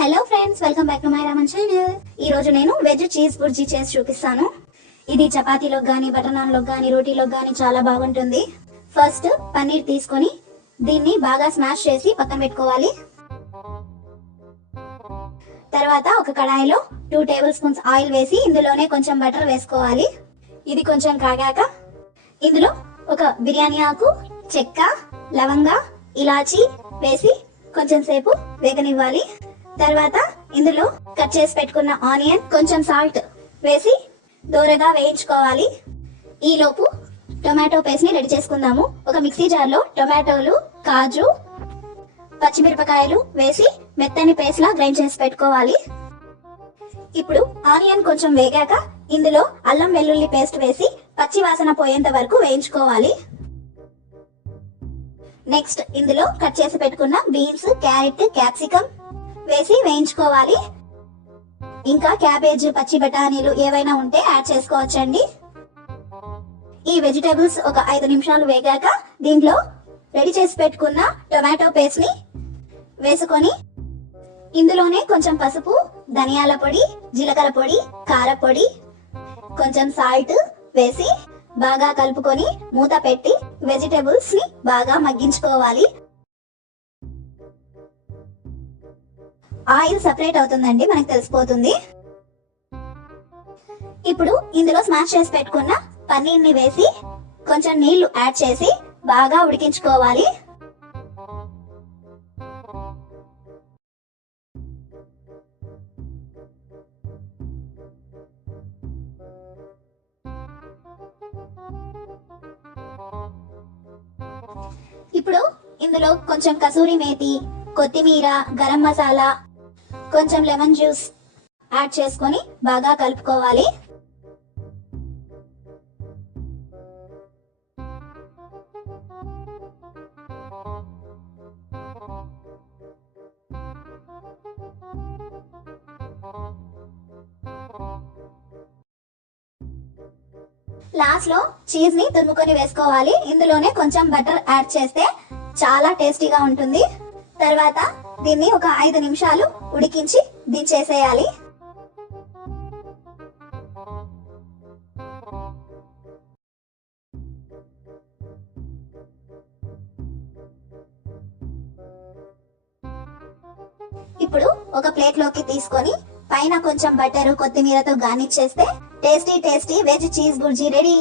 Hello friends, welcome back to my Raman channel. ఈ రోజు నేను వెజ్ చీజ్ బుర్జీ చేసి చూపిస్తాను. ఇది చపాతీలోకి గానీ, బటర్ నాన్ లోకి గానీ, రోటీలోకి గానీ చాలా బాగుంటుంది. ఫస్ట్ పన్నీర్ తీసుకొని దీన్ని బాగా స్మాష్ చేసి పక్కన పెట్టుకోవాలి. తర్వాత ఒక కడాయిలో 2 టేబుల్ స్పూన్స్ ఆయిల్ వేసి ఇందులోనే కొంచెం బటర్ వేసుకోవాలి. ఇది కొంచెం కాగాక ఇందులో ఒక బిర్యానీ ఆకు, చెక్క, లవంగ, ఇలాచి వేసి కొంచెం సేపు వేగనివ్వాలి. తర్వాత ఇందులో కట్ చేసి పెట్టుకున్న ఆనియన్, కొంచెం సాల్ట్ వేసి దోరగా వేయించుకోవాలి. ఈ లోపు టొమాటో పేస్ట్ ని రెడీ చేసుకుందాము. ఒక మిక్సీ జార్ లో టొమాటోలు, కాజు, పచ్చిమిరపకాయలు వేసి మెత్తని పేస్ట్ లా గ్రైండ్ చేసి పెట్టుకోవాలి. ఇప్పుడు ఆనియన్ కొంచెం వేగాక ఇందులో అల్లం వెల్లుల్లి పేస్ట్ వేసి పచ్చి వాసన పోయేంత వరకు వేయించుకోవాలి. నెక్స్ట్ ఇందులో కట్ చేసి పెట్టుకున్న బీన్స్, క్యారెట్, క్యాప్సికమ్ వేసి వేయించుకోవాలి. ఇంకా క్యాబేజ్, పచ్చి బఠానీలు ఏవైనా ఉంటే యాడ్ చేసుకోవచ్చండి. ఈ వెజిటేబుల్స్ ఒక 5 నిమిషాలు వేగాక దీంట్లో రెడీ చేసి పెట్టుకున్న టొమాటో పేస్ట్ ని వేసుకొని ఇందులోనే కొంచెం పసుపు, ధనియాల పొడి, జీలకర్ర పొడి, కారపొడి, కొంచెం సాల్ట్ వేసి బాగా కలుపుకొని మూత పెట్టి వెజిటేబుల్స్ ని బాగా మగ్గించుకోవాలి. ఆయిల్ సెపరేట్ అవుతుందండి, మనకు తెలిసిపోతుంది. ఇప్పుడు ఇందులో స్మాష్ చేసి పెట్టుకున్న పన్నీర్ ని వేసి కొంచెం నీళ్లు యాడ్ చేసి బాగా ఉడికించుకోవాలి. ఇప్పుడు ఇందులో కొంచెం కసూరి మేతి, కొత్తిమీర, గరం మసాలా, కొంచెం లెమన్ జ్యూస్ యాడ్ చేసుకొని బాగా కలుపుకోవాలి. లాస్ట్ లో చీజ్ ని తురుముకొని వేసుకోవాలి. ఇందులోనే కొంచెం బటర్ యాడ్ చేస్తే చాలా టేస్టీగా ఉంటుంది. తర్వాత దీన్ని ఒక 5 నిమిషాలు ఉడికించి దించేసేయాలి. ఇప్పుడు ఒక ప్లేట్ లోకి తీసుకొని పైన కొంచెం బటర్, కొత్తిమీరతో గార్నిష్ చేస్తే tasty tasty veg cheese bhurji ready.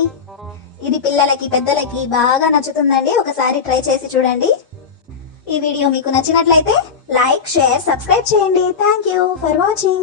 ఇది పిల్లలకి, పెద్దలకి బాగా నచ్చుతుందండి. ఒకసారి ట్రై చేసి చూడండి. ఈ వీడియో మీకు నచ్చినట్లయితే లైక్, షేర్, సబ్స్క్రైబ్ చేయండి. Thank you for watching.